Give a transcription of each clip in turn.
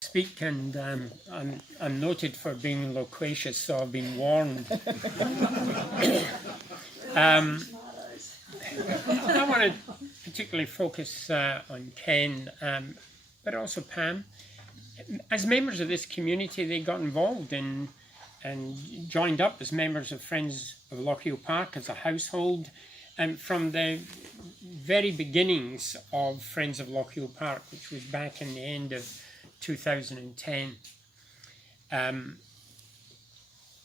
speak, and I'm noted for being loquacious, so I've been warned. I want to particularly focus on Ken, but also Pam. As members of this community, they got involved in and joined up as members of Friends of Lochiel Park as a household, and from the very beginnings of Friends of Lochiel Park, which was back in the end of 2010.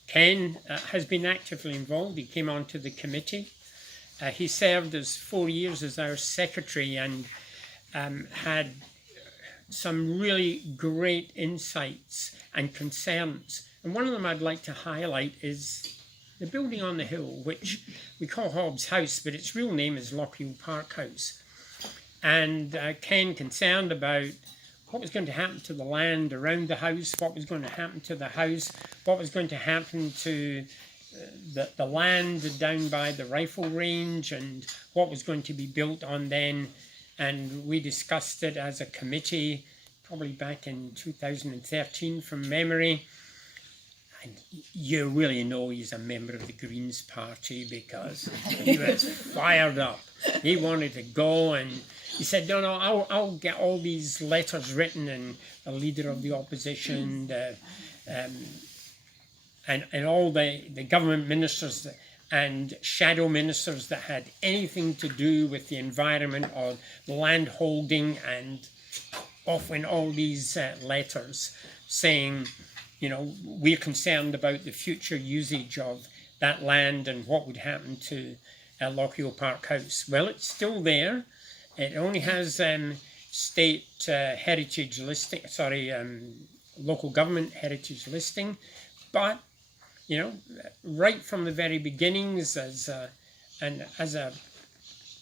Ken has been actively involved. He came onto the committee. He served as 4 years as our secretary and had some really great insights and concerns. And one of them I'd like to highlight is the building on the hill, which we call Hobbs House, but its real name is Lochiel Park House. And Ken concerned about what was going to happen to the land around the house, what was going to happen to the house, what was going to happen to the land down by the rifle range, and what was going to be built on then. And we discussed it as a committee, probably back in 2013 from memory. And you really know he's a member of the Greens Party because he was fired up. He wanted to go, and he said, no, I'll get all these letters written, and the leader of the opposition, and all the government ministers and shadow ministers that had anything to do with the environment or land holding, and off went all these letters saying, we're concerned about the future usage of that land and what would happen to Lochiel Park House. Well, it's still there. It only has state heritage listing, local government heritage listing, but right from the very beginnings, as a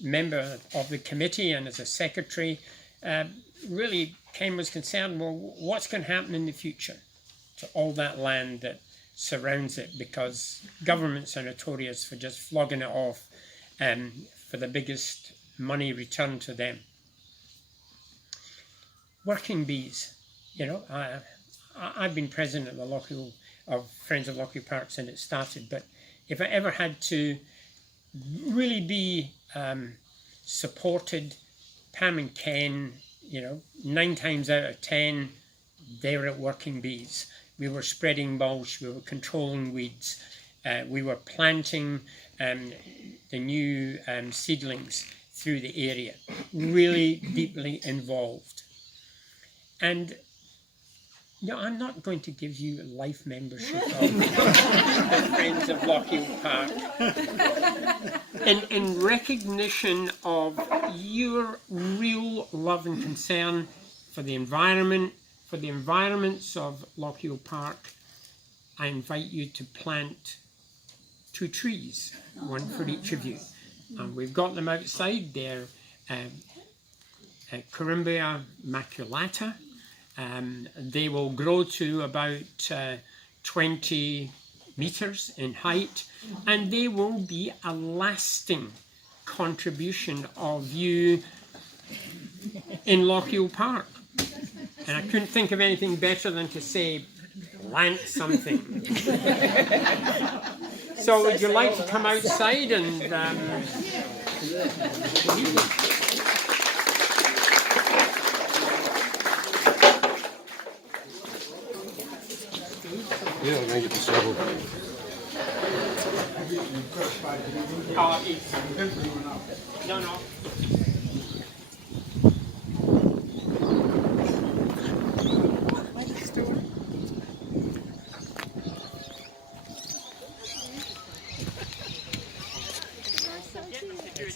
member of the committee and as a secretary, really Ken was concerned, well, what's going to happen in the future to all that land that surrounds it, because governments are notorious for just flogging it off for the biggest money returned to them. Working bees, I've been president of the Lochiel of Friends of Lochiel Park since it started, but if I ever had to really be supported, Pam and Ken, 9 times out of 10, they were at working bees. We were spreading mulch, we were controlling weeds, we were planting the new seedlings through the area, really deeply involved. And I'm not going to give you a life membership of the Friends of Lochiel Park. In recognition of your real love and concern for the environment, for the environments of Lochiel Park, I invite you to plant 2 trees, one for each of you. And we've got them outside. They're Corymbia maculata. They will grow to about 20 meters in height, and they will be a lasting contribution of you in Lochiel Park. And I couldn't think of anything better than to say, plant something. So would you like to come outside and... Yeah, I'm going to get the shovel. No.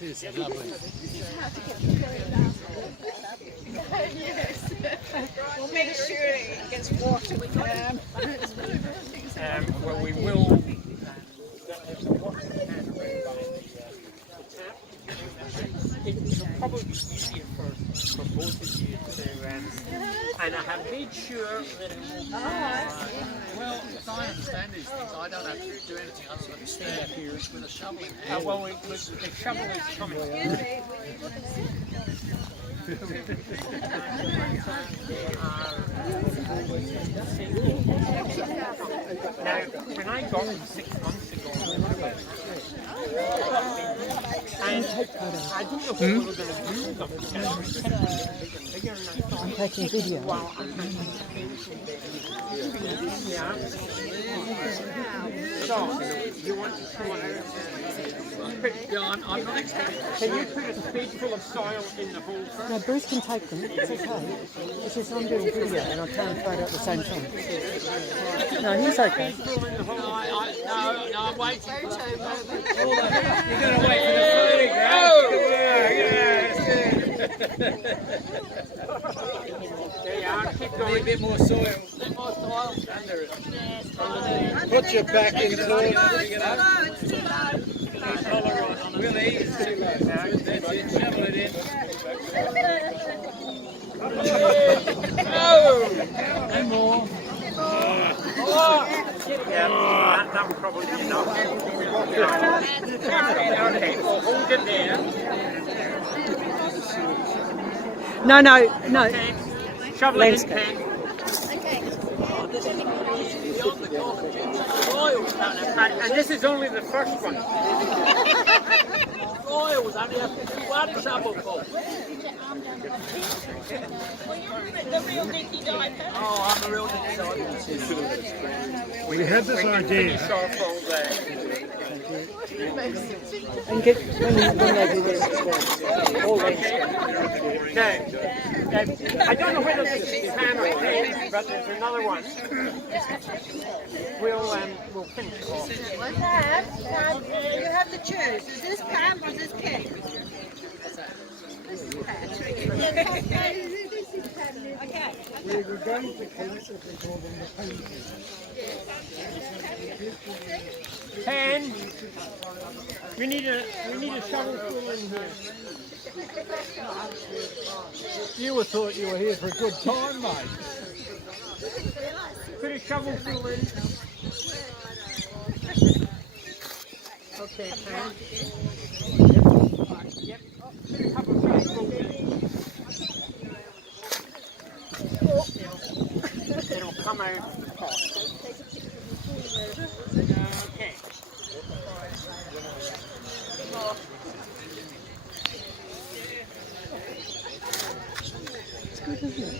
It's lovely. Yes. We'll make sure it gets water with them. Well, we will. It's probably easier for both of you to, and I have made sure that it will. Well, as I understand these things, I don't have to do anything other than stand here with a shovel in hand. Well, the shovel is coming. Now, when I got them 6 months ago, and I don't know what we were going to do with them because they were bigger and I thought, I'm taking video. wow, I'm going to yeah. So, you want to see what I'm not expecting. Can you put a spadeful of soil in the hole first? No, Bruce can take them. It's okay. It's just I'm doing video and I'll try and throw it at the same time. No, he's okay. No, I'm waiting. You're going to wait for the photograph? There you are, keep going. A bit more soil. Under it. Put your back into it. Really? It's too low. That's it. Shovel it in. No more. Yeah, that would probably be enough. Okay, well, hold it there. No. Okay. Shovel it in, Landscape. Ken. And this is only the first one. Royals only have to do one shovelful. The real Nicky Diver. Oh, I'm the real Nicky Diver. We had this idea. Finish off all there. And get when they do this, all landscape. Now, I don't know whether this is Pam or Ken, but there's another one. We'll finish it off. Pam, you have to choose. Is this Pam or is this Ken? This is Pam. Okay. We were going to collectively call them the painters. Ken, we need a shovelful in here. You thought you were here for a good time, mate. Put a shovelful in. Okay, Pam. Yep. Put a couple of shovelfuls in. It'll come out of the pot. Okay. It's good, isn't it?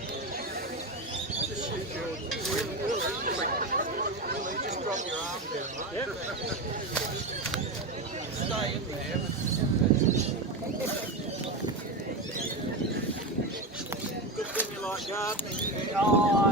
Just drop your arm down, right? Yep. Stay in there. Good thing you like gardening. Oh, I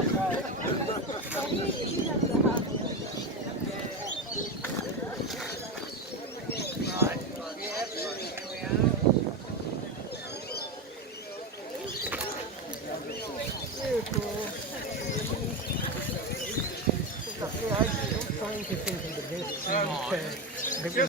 Trying to think of the best.